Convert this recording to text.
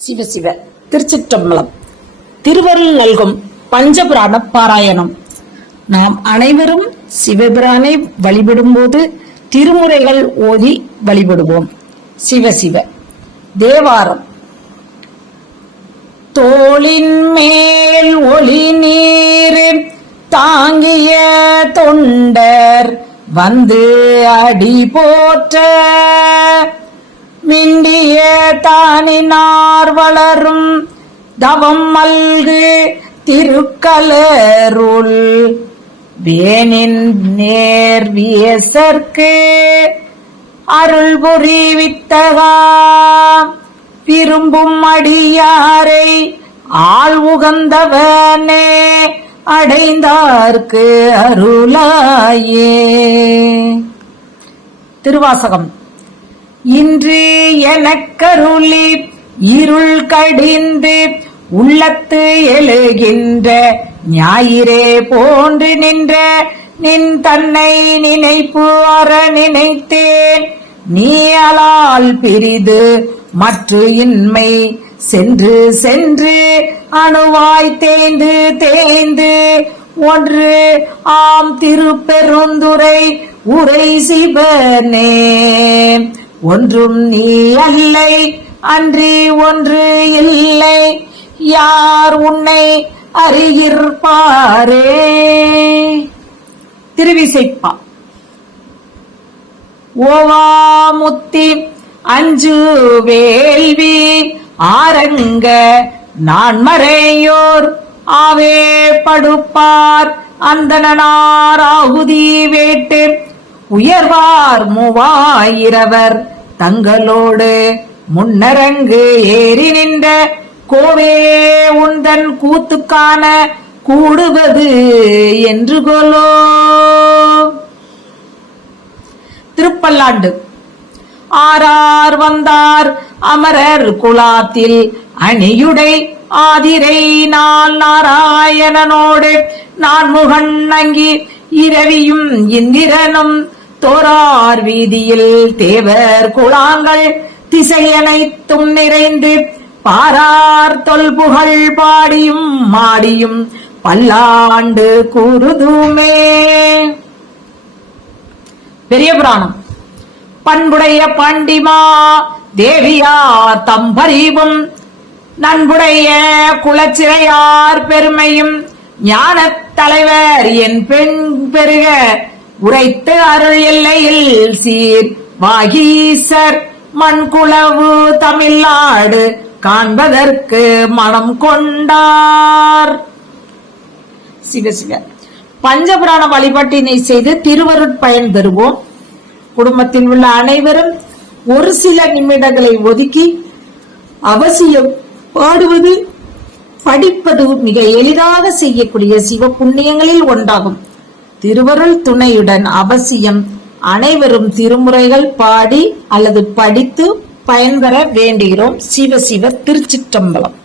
சிவ சிவ. திருச்சிற்றம்பலம். திருவருள் நல்கும் பஞ்சபுராண பாராயணம். நாம் அனைவரும் சிவபிரானை வழிபடும்போது திருமுறைகள் ஓதி வழிபடுவோம். சிவ சிவ. தேவாரம். தோளின் மேல் ஒளி நீர் தாங்கிய தொண்டர் வந்து அடி போற்ற தானினார் வளரும் தவம் மல்கு திருக்கலருள். வேனின் நேர் வியசற்கு அருள் புரி வித்தகா விரும்பும் அடியாரை ஆள் உகந்தவனே அடைந்தார்க்கு அருளாயே. திருவாசகம். இன்று எனக்கருளி இருள் கடிந்து உள்ளத்து எழுகின்ற ஞாயிறே போன்று நின்ற நின் தன்னை நினைப்பு அற நினைத்தேன். நீ அலால் பிரிது மற்ற இன்மை சென்று சென்று அணுவாய் தேய்ந்து தேய்ந்து ஒன்று ஆம் திருப்பெருந்துரை உரை சிவனே. ஒன்றும் நீ அல்லை அன்றி ஒன்று இல்லை. யார் உன்னை அறியிற்பாரே திருவிசைப்பா. ஓவாமுத்தி அஞ்சு வேள்வி ஆரங்க நான் மறையோர் ஆவே படுப்பார். அந்தனார் ஆகுதி வேட்டு உயர்வார் மூவாயிரவர் தங்களோடு முன்னரங்கு ஏறி நின்ற கோவே உந்தன் கூத்துக்கான கூடுவது என்று கொலோ திருப்பல்லாண்டு. ஆரார் வந்தார் அமரர் குலாத்தில் அணியுடை ஆதிரை நாள் நாராயணனோடு. நான் முகன் அங்கி இரவியும் இந்திரனும் தோரார் வீதியில் தேவர் குழாங்கள் திசையனைத்தும் நிறைந்து பாரார் தொல்புகழ் பாடியும் மாடியும் பல்லாண்டு கூறுதுமே பெரிய புராணம். பண்புடைய பாண்டிமா தேவியார் தம்பரிவும் நண்புடைய குலச்சிறையார் பெருமையும் ஞானத் தலைவர் என் பெண் பெருக உரைத்து அருள் எல்லையில் சீர் வாகீசர் மண்குளவு தமிழ்நாடு காண்பதற்கு மனம் கொண்டார். சிவ சிவ. பஞ்சபுராண வழிபாட்டினை செய்து திருவருட்பயன் தருவோம். குடும்பத்தில் உள்ள அனைவரும் ஒரு சில நிமிடங்களை ஒதுக்கி அவசியம் பாடுவது படிப்பது மிக எளிதாக செய்யக்கூடிய சிவ புண்ணியங்களில் ஒன்றாகும். திருவருள் துணையுடன் அவசியம் அனைவரும் திருமுறைகள் பாடி அல்லது படித்து பயன்பெற வேண்டுகிறோம். சிவ சிவ திருச்சிற்றம்பலம்.